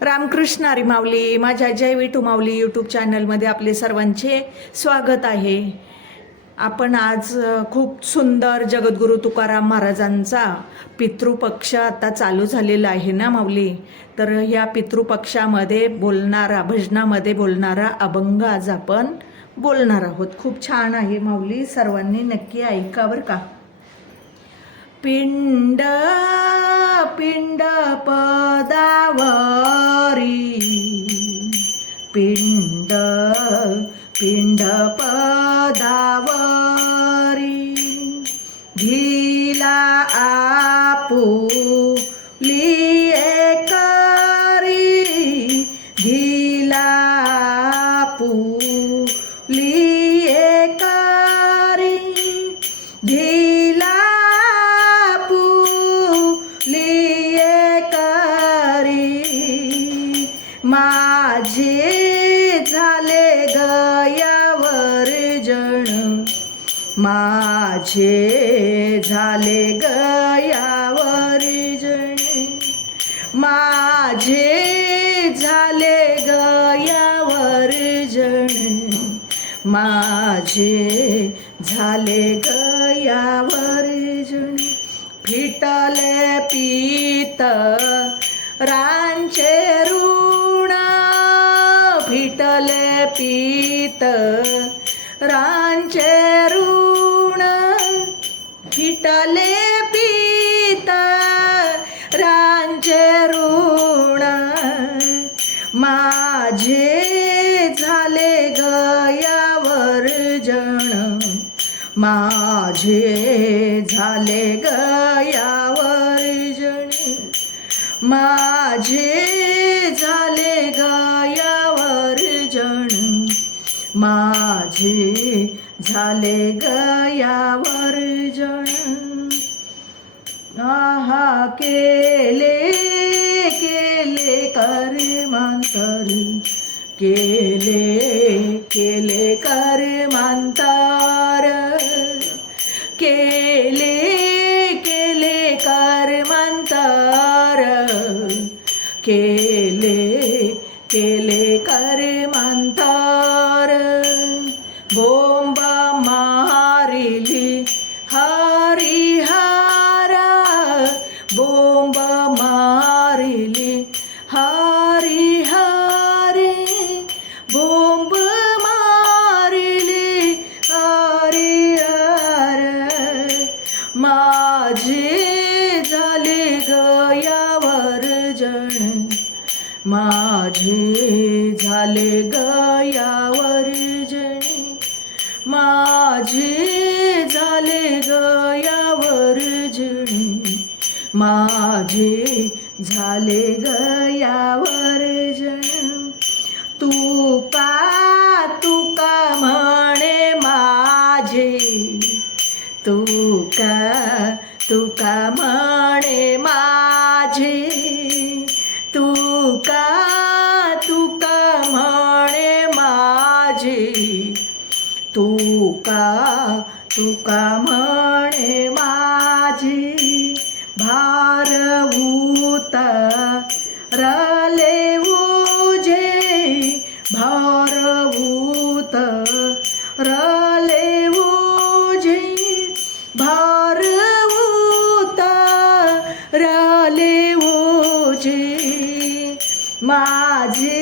रामकृष्ण हरी माऊली माझ्या जय विठू माऊली यूट्यूब चॅनलमध्ये आपले सर्वांचे स्वागत आहे. आपण आज खूप सुंदर जगद्गुरू तुकाराम महाराजांचा पितृपक्ष आता चालू झालेला आहे ना माऊली? तर ह्या पितृपक्षामध्ये बोलणारा भजनामध्ये बोलणारा अभंग आज आपण बोलणार आहोत. खूप छान आहे माऊली सर्वांनी नक्की ऐका बरं का. पिंड पिंड पदावरी पिंड पिंड पदावरी ढिला आपुली करी ढिला आपुली करी ढिला पुलिये करी माझे माझे झाले गयावर माझे झाले गयावर माझे झाले गयावर जण. फिटले पीत रांचे ऋण. फिटले पीत फिटले पीत रांचे ऋण. माझे झाले गयावर जण. माझे झाले गयावर जण. माझे झाले गयावर जण. माझे झाले गयावर केले केले कर्मांतर. केले केले कर्मांतर. केले केले कर्मांतर. केले केले कर्मांतर. बोंबा मारिली हा माझे झाले गयावर जण. माझे झाले गयावर जण. माझे झाले गयावर जण. तुका तुका म्हणे माझी भारभूत रले उजे भारभूत रले उजे भारभूत रले उजे माझे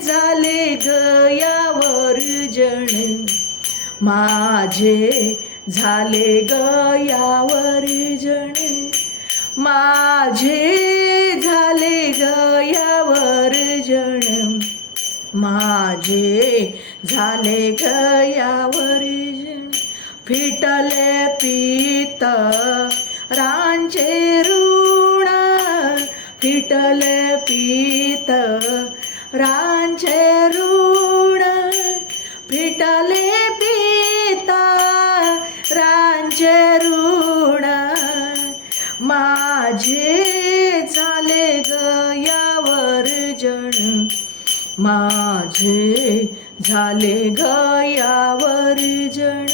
झाले गया माझे झाले गयावर जण. माझे झाले गयावर जण. माझे झाले गयावर जण. फिटले पीत रांचे ऋण. फिटले पीत रांचे माझे झाले गयावर जण.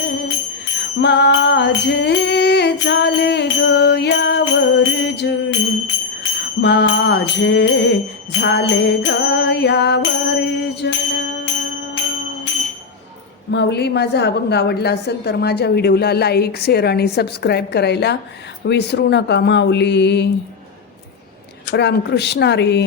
माझे झाले गयावर जण. माझे झाले गयावरी जण. माऊली माझा अभंग आवडला असेल तर माझ्या व्हिडिओला लाईक शेअर आणि सबस्क्राईब करायला विसरू नका माऊली. रामकृष्णारी